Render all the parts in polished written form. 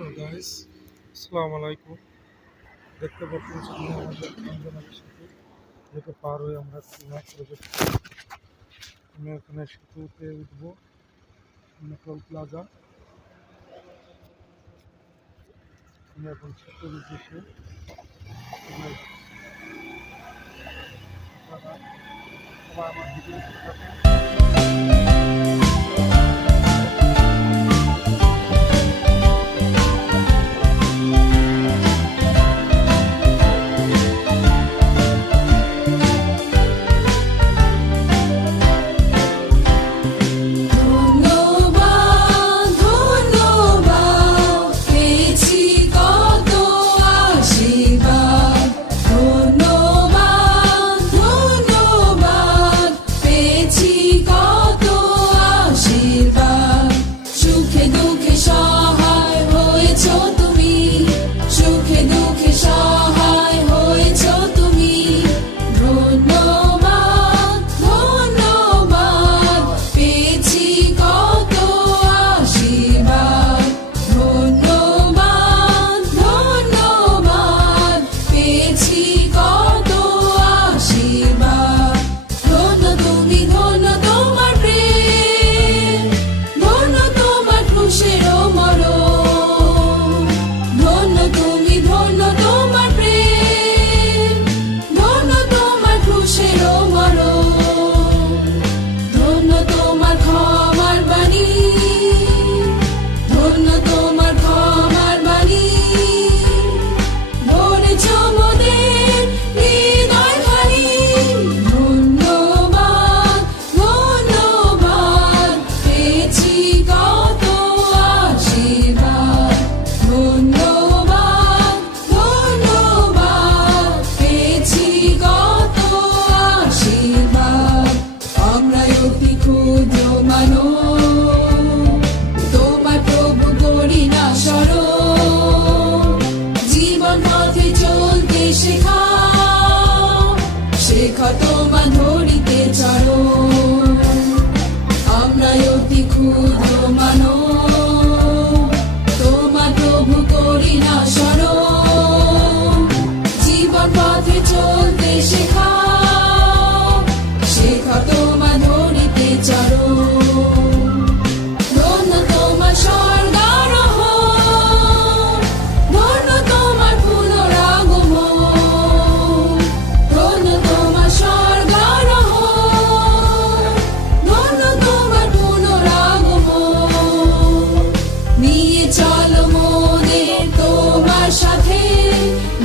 Guys, আসসালামু আলাইকুম। দেখতে পাচ্ছেন সামনে আমাদের আঞ্জনার সেতু, যেটা পার হয়ে আমরা খুলনা চলে যাচ্ছি। আমি এখানে সেতুতে উঠবো, টোল প্লাজা। আমি এখন সেতুর উদ্দেশ্যে আপনারা সবাই আমার ভিডিও দেখতে তোমার ধরিতে চরণ আমরা অতি ক্ষুদ্র মানব তোমার প্রভু করি না স্মরণ জীবন পথে চলতে শেখাও শেখা তোমার ধরিতে চরণ ধন্য তোমার স্বর্গারোহণ ধন্য তোমার পুনরাগমন ধন্য তোমার স্বর্গারোহণ ধন্য তোমার পুনরাগমন নিয়ে চলো মোদের তোমার সাথে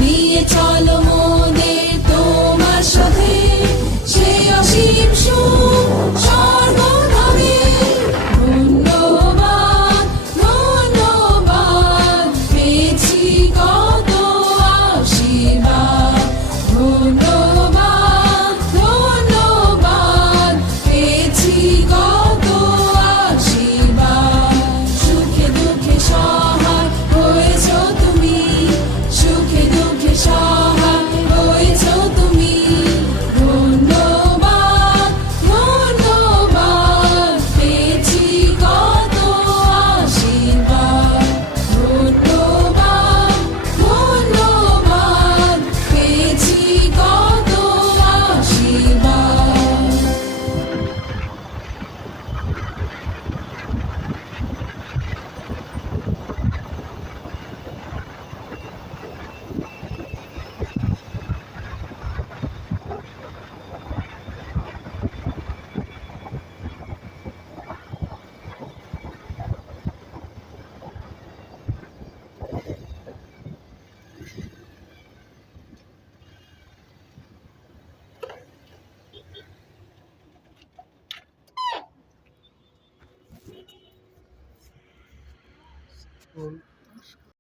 নিয়ে চলো মোদের তোমার সাথে সেই অসীম সুখ স্বর্গধামে ধন্যবাদ ধন্যবাদ পেয়েছি কত আশীর্বাদ ধন্যবাদ ধন্যবাদ পেয়েছি কত আশীর্বাদ সুখে দুঃখে সহায় হয়েছ তুমি সুখে দুঃখে সহায় হয়েছ তুমি ধন্যবাদ ধন্যবাদ পেয়েছি কত আশীর্বাদ ধন্যবাদ ধন্যবাদ পেয়েছি কত আশীর্বাদ টোল